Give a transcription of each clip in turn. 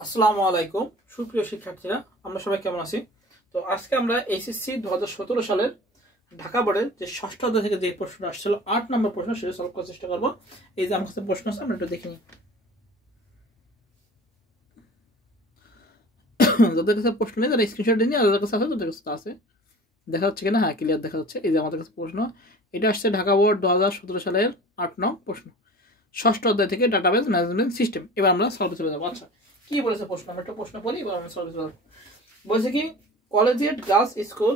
আসসালামু আলাইকুম সুপ্রিয় শিক্ষার্থীরা, আমরা সবাই কেমন আছি? তো আজকে আমরা এইচএসসি 2017 সালের ঢাকা বোর্ডের যে ষষ্ঠ অধ্যায় থেকে যে প্রশ্নটা আসছিল 8 নম্বর প্রশ্ন, সেটা সলভ করার চেষ্টা করবো। এই যে আমার কাছে প্রশ্ন আছে, আমরা একটু দেখে নিই। যাদের কাছে প্রশ্ন নেই তারা স্ক্রিনশট নিয়ে, যাদের কাছে আছে তাদের কাছে আছে। দেখা যাচ্ছে কিনা? হ্যাঁ, ক্লিয়ার দেখা যাচ্ছে। এই যে আমাদের কাছে প্রশ্ন, এটা আসছে ঢাকা বোর্ড 2017 সালের 8 নং প্রশ্ন, ষষ্ঠ অধ্যায় থেকে ডাটাবেস ম্যানেজমেন্ট সিস্টেম। এবার আমরা সলভ চলে যাবো। আচ্ছা, কি বলেছে প্রশ্ন? আমরা একটা প্রশ্ন পড়ি, এবার আমরা সলভ চলে যাবো। বলছে কি, কলেজিয়েট গার্লস স্কুল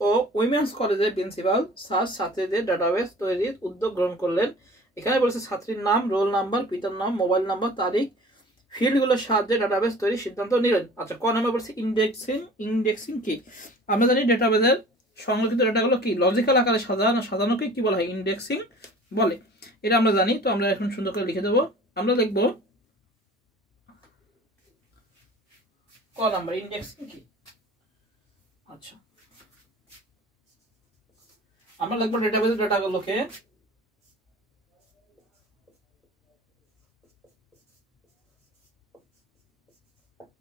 ও উইমেন্স কলেজের প্রিন্সিপাল স্যার ছাত্রীদের ডাটাবেস তৈরির উদ্যোগ গ্রহণ করলেন। এখানে বলেছে ছাত্রীর নাম, রোল নাম্বার, পিতার নাম, মোবাইল নাম্বার, তারিখ, ফিল্ডগুলোর সাহায্যে ডাটাবেস তৈরির সিদ্ধান্ত নিলেন। আচ্ছা, ক নাম্বার বলছে ইন্ডেক্সিং। ইন্ডেক্সিং কি? আমরা জানি ডেটাবেসের সংরক্ষিত ডাটাগুলো কি লজিক্যাল আকারে সাজানোকে কি বলা হয়? ইন্ডেক্সিং বলে। এটা আমরা জানি। তো আমরা এখন সুন্দর করে লিখে দেবো। আমরা লিখবো ক নাম্বার, ইন্ডেক্সিং কি। আচ্ছা, আমরা লিখবো ডেটাবেসের ডাটাগুলোকে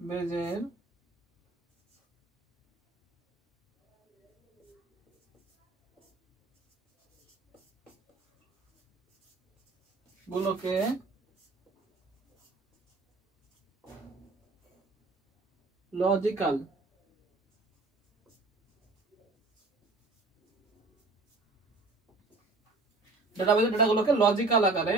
বেজের গুলোকে লজিক্যাল ডাটাবেসের ডাটাগুলোকে লজিক্যাল আকারে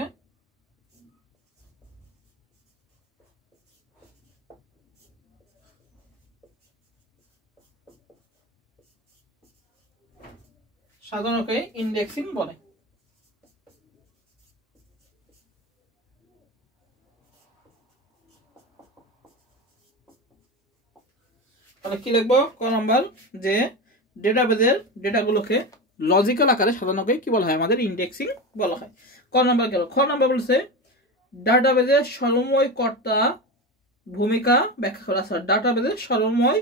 সাধারণকে ইন্ডেক্সিং বলে। তাহলে কি লিখবো? ক নাম্বার, যে ডেটাবেসের ডেটাগুলোকে লজিক্যাল আকারে সাজানোকে কি বলা হয়? আমাদের ইন্ডেক্সিং বলা হয়। ক নাম্বার গেল। খ নাম্বার বলছে ডাটাবেসের সর্বময় কর্তা ভূমিকা ব্যাখ্যা করা। আচ্ছা, ডাটাবেসের সর্বময়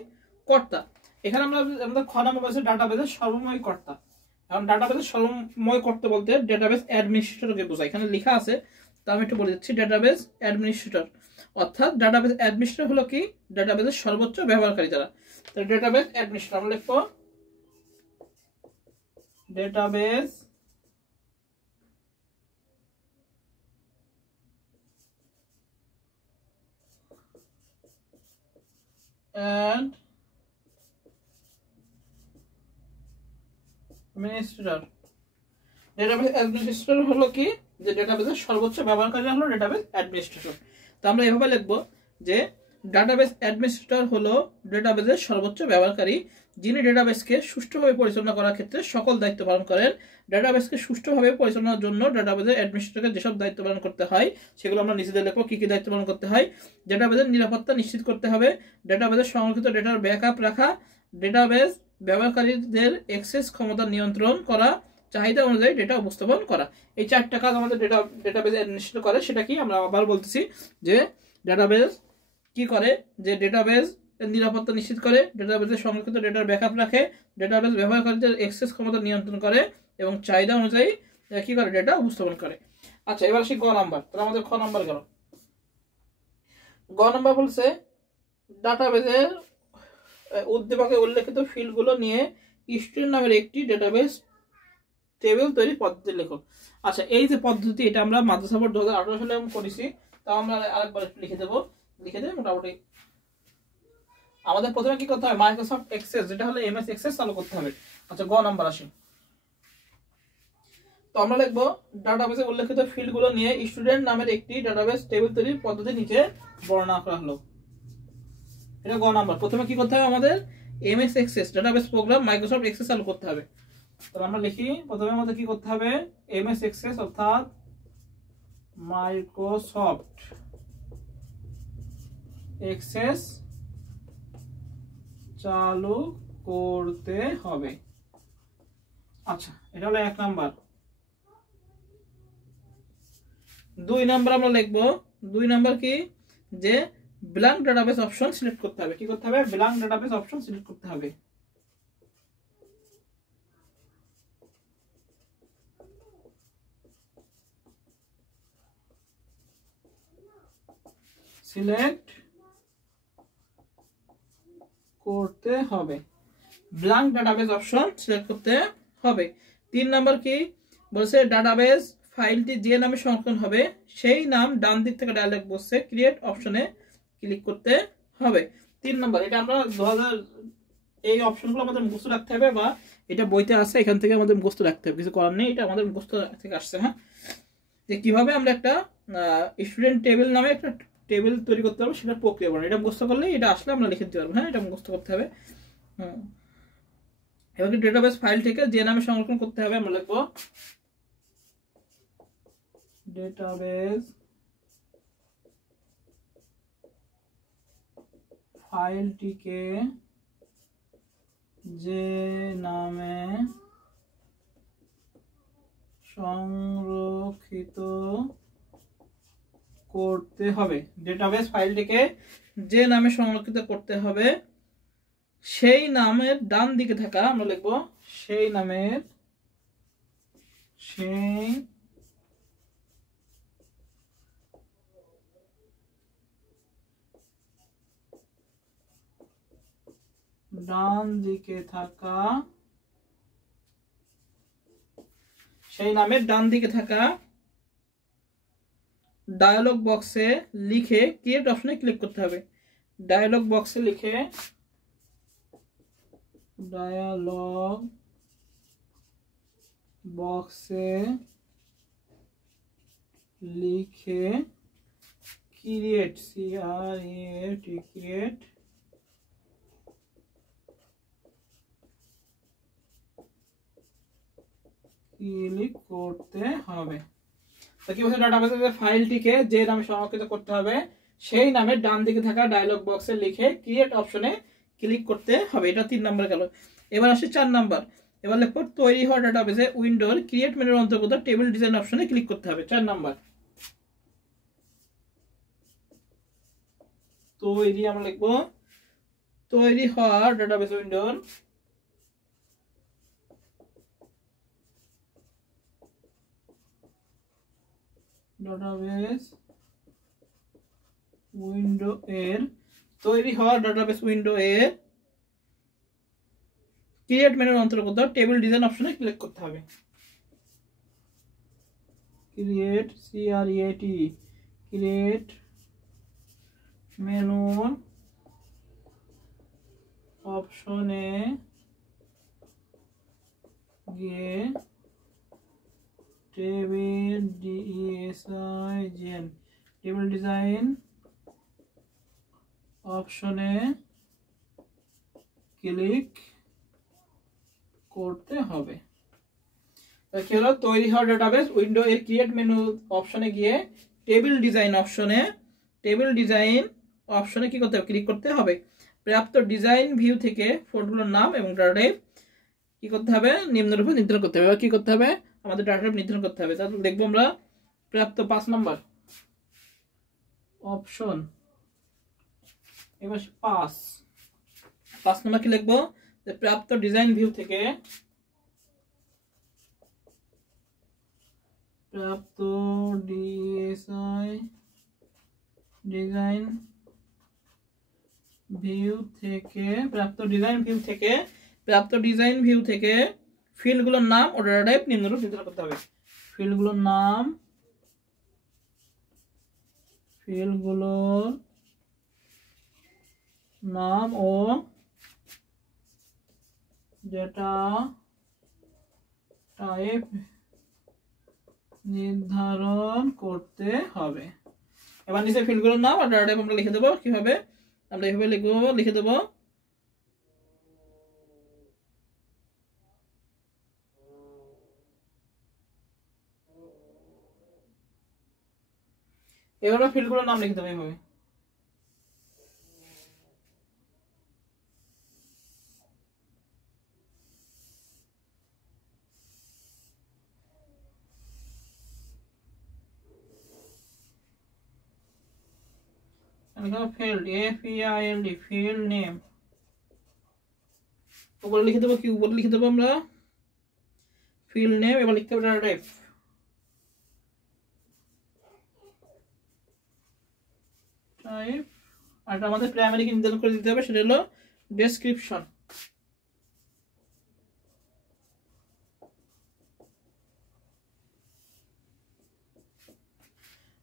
কর্তা, এখানে আমাদের খ নাম্বার বলছে ডাটাবেসের সর্বময় কর্তা। এখন ডাটাবেসের সর্বময় কর্তা বলতে ডেটাবেস অ্যাডমিনিস্ট্রেটরকে বোঝায়। এখানে লেখা আছে, তো আমি একটু বলে দিচ্ছি। ডেটাবেস অ্যাডমিনিস্ট্রেটর অর্থাৎ ডাটাবেস অ্যাডমিনিস্ট্রেটর হলো কি? ডাটাবেসের সর্বোচ্চ ব্যবহারকারী যারা। তো ডেটাবেস অ্যাডমিনিস্ট্রেটর আমরা লিখবো ডেটাবেস অ্যাডমিনিস্ট্রেটর। ডেটাবেস অ্যাডমিনিস্ট্রেটর হলো কি? যে ডেটাবেসের সর্বোচ্চ ব্যবহারকারী হলো ডেটাবেস অ্যাডমিনিস্ট্রেটর। তো আমরা এভাবে লিখবো যে ডাটাবেস অ্যাডমিনিস্ট্রেটর হলো ডেটাবেসের সর্বোচ্চ ব্যবহারকারী, যিনি ডেটাবেসকে সুষ্ঠুভাবে পরিচালনা করার ক্ষেত্রে সকল দায়িত্ব পালন করেন। ডেটাবেসকে সুষ্ঠুভাবে পরিচালনার জন্য ডেটাবেসের অ্যাডমিনিস্ট্রেটরকে যেসব দায়িত্ব পালন করতে হয় সেগুলো আমরা নিজেদের লিখবো। কি কি দায়িত্ব পালন করতে হয়? ডেটাবেসের নিরাপত্তা নিশ্চিত করতে হবে, ডেটাবেসের সংরক্ষিত ডেটার ব্যাকআপ রাখা, ডেটাবেস ব্যবহারকারীদের অ্যাক্সেস ক্ষমতা নিয়ন্ত্রণ করা, চাহিদা অনুযায়ী ডেটা উপস্থাপন করা। এই চারটা কাজ আমাদের ডেটাবেস অ্যাডমিনিস্ট্রেটর করে। সেটা কি? আমরা আবার বলতেছি যে ডেটাবেস কি করে? যে ডেটাবেস নিরাপত্তা নিশ্চিত করে, ডেটাবেসের সংরক্ষিত ডেটার ব্যাকআপ রাখে, ডেটাবেস ব্যবহারকারীদের অ্যাক্সেস ক্ষমতা নিয়ন্ত্রণ করে এবং চাহিদা অনুযায়ী কি করে? ডেটা উপস্থাপন করে। আচ্ছা, এবার আসি গ নাম্বার। তাহলে আমাদের খ নাম্বার গেল। গ নাম্বার বলছে ডাটাবেসের উদ্দীপকে উল্লেখিত ফিল্ডগুলো নিয়ে স্টুডেন্ট নামের একটি ডেটাবেস টেবিল তৈরি পদ্ধতি লেখো। আচ্ছা, এই যে পদ্ধতি, এটা আমরা মাদ্রাসা বোর্ড 2018 সালে করেছি। তাও আমরা আরেকবার লিখে দেবো। লিখে দেব মোটামুটি। আমাদের প্রথমে কি করতে হবে? মাইক্রোসফট এক্সেস, যেটা হলো এমএস এক্সেস চালু করতে হবে। আচ্ছা, গ নাম্বার আসি। তো আমরা লিখবো ডাটাবেসে উল্লেখিত ফিল্ডগুলো নিয়ে স্টুডেন্ট নামের একটি ডাটাবেস টেবিল তৈরির পদ্ধতি নিচে বর্ণনা করা হলো। এটা গ নাম্বার। প্রথমে কি করতে হবে? আমাদের MS Access database program Microsoft Access চালু করতে হবে। তাহলে আমরা লিখি, প্রথমে আমাদের কি করতে হবে? এমএস এক্সেস অর্থাৎ মাইক্রোসফট এক্সেস চালু করতে হবে। আচ্ছা, এটা হলো এক নাম্বার। দুই নাম্বার আমরা লিখবো, দুই নাম্বার কি? যে ব্ল্যাঙ্ক ডাটাবেস অপশন সিলেক্ট করতে হবে। কি করতে হবে? ব্ল্যাঙ্ক ডাটাবেস অপশন সিলেক্ট করতে হবে। সিলেক্ট করতে হবে, ব্ল্যাঙ্ক ডাটাবেস অপশন সিলেক্ট করতে হবে। 3 নাম্বার কি বলছে, ডাটাবেস ফাইলটি যে নামে সংরক্ষণ হবে সেই নাম ডান দিক থেকে ডায়লগ বক্সে ক্রিয়েট অপশনে ক্লিক করতে হবে। 3 নাম্বার, এটা আমরা 2000 এই অপশনগুলো আমাদের মুখস্থ রাখতে হবে, বা এটা বইতে আছে এখান থেকে আমাদের মুখস্থ রাখতে হবে, কিছু করার নেই, এটা আমাদের মুখস্থ থেকে আসছে। হ্যাঁ, যে কিভাবে আমরা একটা স্টুডেন্ট টেবিল নামে একটা টেবিল তৈরি করতে পারবো সেটা প্রক্রিয়া বলে, এটা মুখস্থ করলে এটা আসলে আমরা লিখে দিতে পারবো। হ্যাঁ, এটা মুখস্থ করতে হবে। এবার ডেটাবেস ফাইল থেকে যে নামে সংরক্ষণ করতে হবে আমরা লিখবো ডেটাবেস ফাইলটিকে যে নামে সংরক্ষিত করতে হবে, ডেটাবেস ফাইলটিকে যে নামে সংরক্ষিত করতে হবে সেই নামের ডান দিকে থাকা আমরা লিখব সেই নামের ডান দিকে থাকা ডায়ালগ বক্সে লিখে ক্রিয়েট অপশনে ক্লিক করতে হবে। ডায়ালগ বক্সে লিখে ক্রিয়েট ক্রিয়েট ক্লিক করতে হবে। তো কি বলছে, ডাটাবেসের ফাইলটিকে যে নামে সংরক্ষিত করতে হবে সেই নামে ডান দিকে থাকা ডায়লগ বক্সে লিখে ক্রিয়েট অপশনে ক্লিক করতে হবে। এটা 3 নাম্বার গেল। এবার আসে 4 নাম্বার। এবার লিখব তৈরি হওয়া ডাটাবেসে উইন্ডোর ক্রিয়েট মেনুর অন্তর্গত টেবিল ডিজাইন অপশনে ক্লিক করতে হবে। 4 নাম্বার তৈরি, আমরা লিখব তৈরি হওয়া ডাটাবেস উইন্ডোর তৈরি হওয়া ডাটাবেস উইন্ডো এর ক্রিয়েট মেনুর অন্তর্গত টেবিল ডিজাইন অপশনে ক্লিক করতে হবে। ক্রিয়েট মেনুর অপশনে গিয়ে টেবিল ডিজাইন অপশনে ক্লিক করতে হবে। কি হলো, তৈরি হওয়া ডাটাবেস উইন্ডো এর ক্রিয়েট মেনু অপশনে গিয়ে টেবিল ডিজাইন অপশনে কি করতে হবে, ক্লিক করতে হবে। প্রাপ্ত ডিজাইন ভিউ থেকে ফোল্ডগুলোর নাম এবং ডাটা টাইপ কি করতে হবে, নিম্নরূপে নির্ধারণ করতে হবে। এবার কি করতে হবে, আমাদের ডাটা টাইপ নির্ধারণ করতে হবে। তাহলে দেখবো আমরা প্রাপ্ত 5 নাম্বার অপশন। এবার 5 নাম্বার কি লিখবো, যে প্রাপ্ত ডিজাইন ভিউ থেকে প্রাপ্ত ডিজাইন ভিউ থেকে ফিল্ডগুলোর নাম ও ডাটা টাইপ নিম্নরূপ নির্ধারণ করতে হবে। ফিল্ডগুলোর নাম ও ডাটা টাইপ নির্ধারণ করতে হবে। এবার নিচে ফিল্ডগুলোর নাম আর ডাটা টাইপ আমরা লিখে দেবো। কিভাবে আমরা এইভাবে লিখে দেবো এবার ফিল্ডগুলোর নাম লিখে দেবো এইভাবে। field FEILD field name উপরে লিখে দেবো কি, উপরে লিখে দেবো আমরা field name। এবার লিখতে হবে ডাটা টাইপ। টাইপ, আর আমাদের প্রাইমারি কি নির্ধারণ করে দিতে হবে, সেটা হলো ডেসক্রিপশন।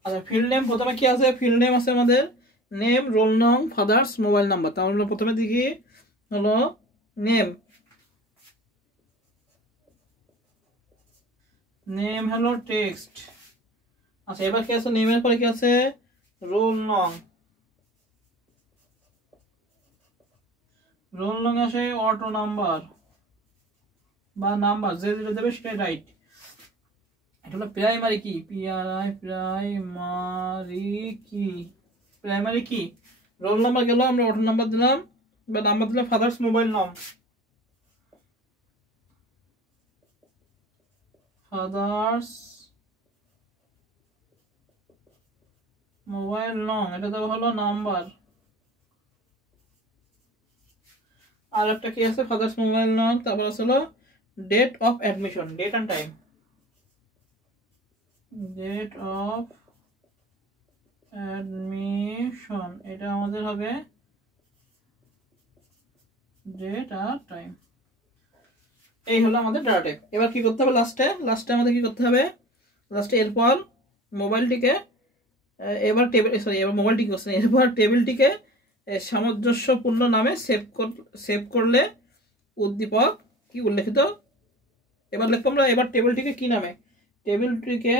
আচ্ছা ফিল্ড নেম প্রথমে কি আছে, ফিল্ড নেম আছে আমাদের নেম, রোল নং, ফাদার্স, মোবাইল নাম্বার। তাহলে আমরা প্রথমে দেখি হলো নেম, নেম হলো টেক্সট। আচ্ছা এবার কি আছে, নেমের পরে কি আছে রোল নং, রোল নং আসে অটো নাম্বার বা নাম্বার, যে যেটা দেবে সেটাই রাইট। এটা হলো প্রাইমারি কি, প্রাইমারি কি, প্রাইমারি কি। রোল নাম্বার গেল, আমরা অটো নাম্বার দিলাম বা নাম্বার দিলাম ফাদার্স মোবাইল নং, ফাদার্স মোবাইল নং, এটা দেওয়া হলো নাম্বার। আর একটা কি আছে ফাদার্স মোবাইল নং, তারপর আছে হলো date of admission, date and time, date of admission, এটা আমাদের হবে ডেট আর টাইম। এই হলো আমাদের ডাটা টাইপ। এবার কি করতে হবে, লাস্টে আমাদের কি করতে হবে, লাস্টে এরপর মোবাইলটিকে এবার টেবিল, সরি এবার মোবাইলটি করছে, এরপর টেবিলটিকে সামঞ্জস্যপূর্ণ নামে সেভ করলে উদ্দীপক কি উল্লেখিত, এবার লিখবো আমরা এবার টেবিলটিকে কি নামে, টেবিলটিকে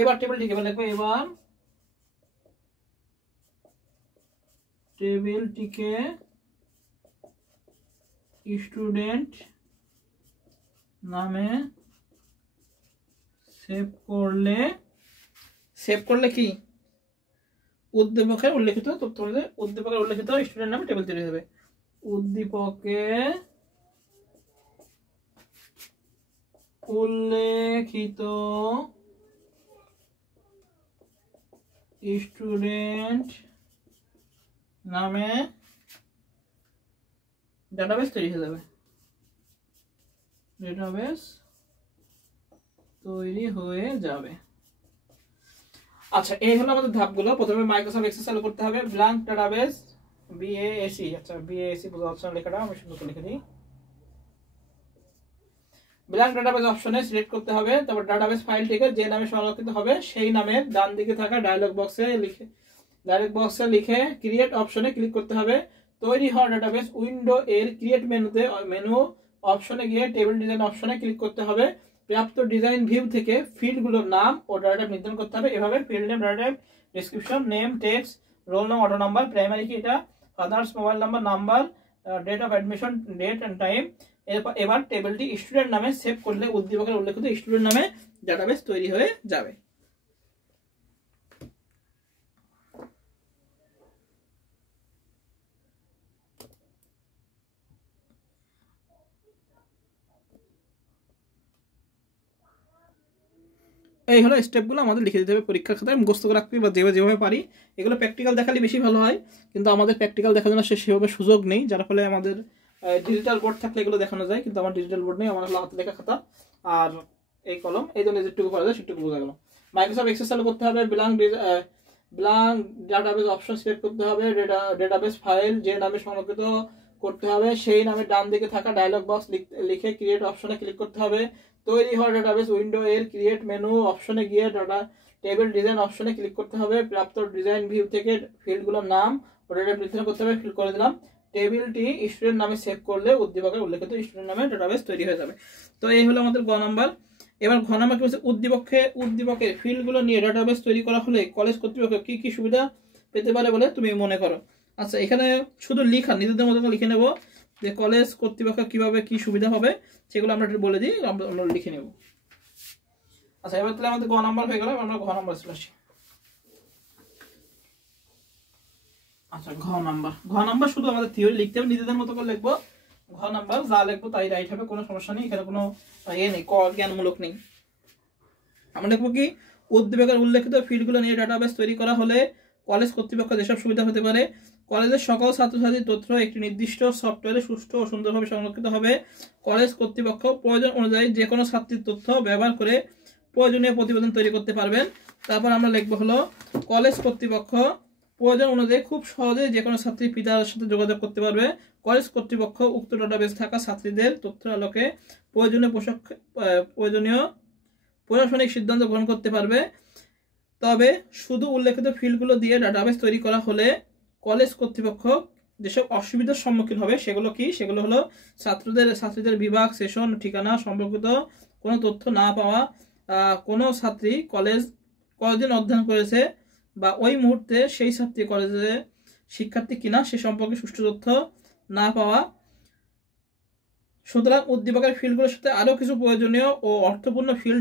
এবার লিখবো এবার টেবিলটিকে স্টুডেন্ট নামে সেভ করলে কি উদ্দীপকের উল্লেখিত তথ্য, উদ্দীপকের উল্লেখিত স্টুডেন্ট নামে টেবিল তৈরি হবে। উদ্দীপকের উল্লেখিত স্টুডেন্ট নামে ডাটাবেস তৈরি হয়ে যাবে, ডাটাবেস তৈরি হয়ে যাবে। আচ্ছা এই হলো আমাদের ধাপগুলো। প্রথমে মাইক্রোসফট এক্সেল চালু করতে হবে, ব্ল্যাঙ্ক ডাটাবেস বিএএসি, আচ্ছা বিএএসি বোঝা যাচ্ছে না লেখাটা, আমি সুন্দর করে লিখে দিই। ব্ল্যাঙ্ক ডাটাবেস অপশনে সিলেক্ট করতে হবে, তারপর ডাটাবেস ফাইলটিকে যে নামে সংরক্ষিত হবে সেই নামের ডান দিকে থাকা ডায়লগ বক্সে লিখে ক্রিয়েট অপশনে ক্লিক করতে হবে। তৈরি হওয়া ডাটাবেস উইন্ডো এর ক্রিয়েট মেনু অপশনে গিয়ে টেবিল ডিজাইন অপশনে ক্লিক করতে হবে। প্রাপ্ত ডিজাইন ভিউ থেকে ফিল্ডগুলোর নাম ও ডাটা টাইপ নির্ধারণ করতে হবে। এভাবে field name, data type, description, name, text, roll নং, অটো নাম্বার, প্রাইমারি কি এটা, father's mobile number, date of admission, date and time. এবার টেবিলটি স্টুডেন্ট নামে সেভ করলে উদ্দীপকের উল্লেখিত স্টুডেন্ট নামে ডাটাবেস তৈরি হয়ে যাবে। এই হলো স্টেপগুলো আমাদের লিখে দিতে হবে পরীক্ষার খাতায়, মুখস্থ করে রাখতে বা যেভাবে পারি। এগুলো প্র্যাকটিক্যাল দেখালে বেশি ভালো হয়, কিন্তু আমাদের প্র্যাকটিক্যাল দেখার জন্য সেভাবে সুযোগ নেই, যার ফলে আমাদের ডিজিটাল বোর্ড থাকলে এগুলো দেখানো যায়, কিন্তু আমার ডিজিটাল বোর্ড নেই, আমার হলো হাতে লেখা খাতা আর এই কলম, এই জন্য যেটুকু পারা যায় সেটুকু বোঝা গেল। মাইক্রোসফট এক্সেল চালু করতে হবে, ব্ল্যাঙ্ক ডাটাবেস অপশন সিলেক্ট করতে হবে, ডাটাবেস ফাইল যে নামে সংরক্ষিত করতে হবে সেই নামে ডান দিকে থাকা ডায়লগ বক্স লিখে ক্রিয়েট অপশনে ক্লিক করতে হবে। তৈরি হওয়া ডাটাবেস উইন্ডো এর ক্রিয়েট মেনু অপশনে গিয়ে ডাটা টেবিল ডিজাইন অপশনে ক্লিক করতে হবে। প্রাপ্ত ডিজাইন ভিউ থেকে ফিল্ডগুলোর নাম ও ডাটা নির্ধারণ করতে হবে, ফিল করে দিলাম। টেবিলটি স্টুডেন্ট নামে সেভ করলে উদ্দীপকের উল্লেখিত স্টুডেন্ট নামে ডাটাবেস তৈরি হয়ে যাবে। তো এই হলো আমাদের গ নাম্বার। এবার ঘ নাম্বার কি বলছে, উদ্দীপকের ফিল্ডগুলো নিয়ে ডাটাবেস তৈরি করা হলে কলেজ কর্তৃপক্ষ কি কি সুবিধা পেতে পারে বলে তুমি মনে করো। আচ্ছা এখানে শুধু লিখা নিজেদের মতো লিখে নেব যে কলেজ কর্তৃপক্ষ কিভাবে কি সুবিধা হবে সেগুলো আমরা বলে দিই, আমরা লিখে নেব। আচ্ছা এবার তাহলে আমাদের গ নাম্বার হয়ে গেল, আমরা ঘ নাম্বার চলে আসি। আচ্ছা ঘ নাম্বার শুধু আমাদের থিওরি লিখতে হবে, নিজেদের মতো করে লিখবো। ঘ নাম্বার যা লিখবো তাই রাইট হবে, কোনো সমস্যা নেই, এখানে কোনো নেই, জ্ঞানমূলক নেই। আমরা লিখবো কি উদ্দীপকের উল্লেখিত ফিল্ডগুলো নিয়ে ডাটাবেস তৈরি করা হলে কলেজ কর্তৃপক্ষ যেসব সুবিধা হতে পারে। কলেজের সকল ছাত্রছাত্রীর তথ্য একটি নির্দিষ্ট সফটওয়্যারে সুষ্ঠু ও সুন্দরভাবে সংরক্ষিত হবে। কলেজ কর্তৃপক্ষ প্রয়োজন অনুযায়ী যে কোনো ছাত্রীর তথ্য ব্যবহার করে প্রয়োজনীয় প্রতিবেদন তৈরি করতে পারবেন। তারপর আমরা লিখব হলো কলেজ কর্তৃপক্ষ প্রয়োজন অনুযায়ী খুব সহজে যে কোনো ছাত্রী পিতার সাথে যোগাযোগ করতে পারবে। কলেজ কর্তৃপক্ষ উক্ত ডাটাবেস থাকা ছাত্রীদের তথ্যের আলোকে প্রয়োজনীয় প্রশাসনিক সিদ্ধান্ত গ্রহণ করতে পারবে। তবে শুধু উল্লেখিত ফিল্ডগুলো দিয়ে ডাটাবেস তৈরি করা হলে কলেজ কর্তৃপক্ষ যেসব অসুবিধার সম্মুখীন হবে সেগুলো কি? সেগুলো হলো ছাত্রীদের বিভাগ, সেশন, ঠিকানা সম্পর্কিত কোনো তথ্য না পাওয়া, কোনো ছাত্রী কলেজে অধ্যয়ন করেছে বা ওই মুহূর্তে সেই ছাত্রী কলেজে শিক্ষার্থী কিনা সে সম্পর্কে সুষ্ঠু তথ্য না পাওয়া। সুতরাং উদ্দীপকের ফিল্ডগুলোর সাথে আরও কিছু প্রয়োজনীয় ও অর্থপূর্ণ ফিল্ড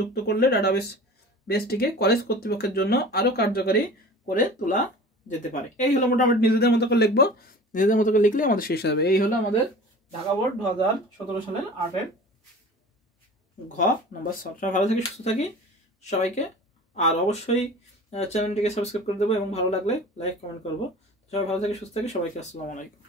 যুক্ত করলে বেসটিকে কলেজ কর্তৃপক্ষের জন্য আরও কার্যকরী করে তোলা যেতে পারে। এই হলো মোটামুটি নিজেদের মতো করে লিখবো, নিজেদের মতো করে লিখলে আমাদের শেষ হবে। এই হলো আমাদের ঢাকা বোর্ড 2017 সালের 8-এর ঘ নম্বর 7। সবাই ভালো থাকি, সুস্থ থাকি সবাইকে। আর অবশ্যই চ্যানেলটিকে সাবস্ক্রাইব করে দেবো এবং ভালো লাগলে লাইক কমেন্ট করবো। সবাই ভালো থাকি, সুস্থ থাকি, সবাইকে আসসালামু আলাইকুম।